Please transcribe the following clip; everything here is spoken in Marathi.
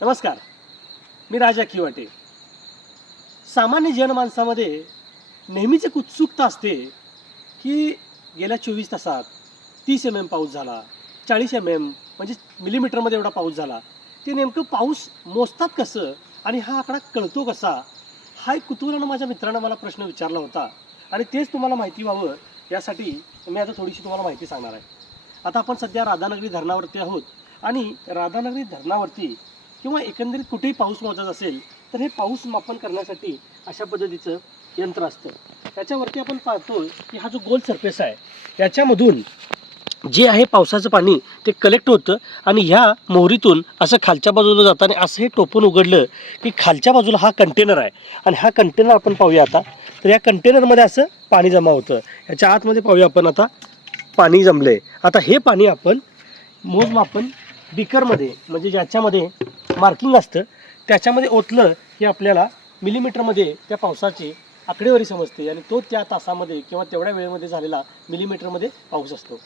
नमस्कार, मी राजा किवाटे. सामान्य जनमानसामध्ये नेहमीच एक उत्सुकता असते की गेल्या 24 तासात 30 mm पाऊस झाला, 40 mm म्हणजे मिलीमीटरमध्ये एवढा पाऊस झाला. ते नेमकं पाऊस मोजतात कसं आणि हा आकडा कळतो कसा, हा एक कुतूहलानं माझ्या मित्रानं मला प्रश्न विचारला होता आणि तेच तुम्हाला माहिती व्हावं यासाठी मी आता थोडीशी तुम्हाला माहिती सांगणार आहे. आता आपण सध्या राधानगरी धरणावरती आहोत आणि राधानगरी धरणावरती किंवा एकंदरीत कुठेही पाऊस मोजायचा असेल तर हे पाऊस मापन करण्यासाठी अशा पद्धतीचं यंत्र असतं. त्याच्यावरती आपण पाहतो की हा जो गोल सरफेस आहे याच्यामधून जे आहे पावसाचं पाणी ते कलेक्ट होतं आणि ह्या मोहरीतून असं खालच्या बाजूला जातं आणि असं हे टोपण उघडलं की खालच्या बाजूला हा कंटेनर आहे आणि हा कंटेनर आपण पाहूया आता. तर या कंटेनरमध्ये असं पाणी जमा होतं. ह्याच्या आतमध्ये पाहूया आपण आता पाणी जमलं आहे. आता हे पाणी आपण मोजमापन बीकरमध्ये म्हणजे ज्याच्यामध्ये मार्किंग असतं त्याच्यामध्ये ओतलं की आपल्याला मिलीमीटरमध्ये त्या पावसाची आकडेवारी समजते आणि तो त्या तासामध्ये किंवा तेवढ्या वेळेमध्ये झालेला मिलीमीटरमध्ये पाऊस असतो.